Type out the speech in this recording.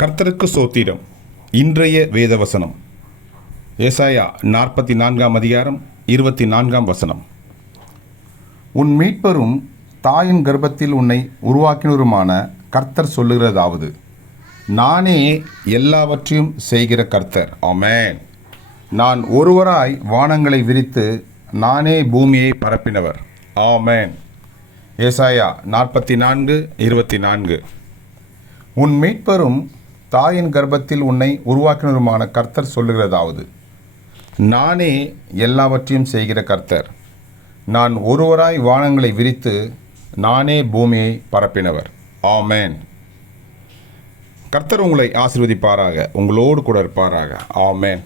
கர்த்தருக்கு சோத்திரம். இன்றைய வேதவசனம் ஏசாயா 44 அதிகாரம் 24 வசனம். உன் மீட்பரும் தாயின் கர்ப்பத்தில் உன்னை உருவாக்கினருமான கர்த்தர் சொல்லுகிறதாவது, நானே எல்லாவற்றையும் செய்கிற கர்த்தர். ஆமென். நான் ஒருவராய் வானங்களை விரித்து நானே பூமியை பரப்பினவர். ஆமென். ஏசாயா 44:24. உன் மீட்பரும் தாயின் கர்ப்பத்தில் உன்னை உருவாக்கினருமான கர்த்தர் சொல்லுகிறதாவது, நானே எல்லாவற்றையும் செய்கிற கர்த்தர். நான் ஒருவராய் வானங்களை விரித்து நானே பூமியை பரப்பினவர். ஆமென். கர்த்தர் உங்களை ஆசீர்வதிப்பாராக, உங்களோடு கூட இருப்பாராக. ஆமென்.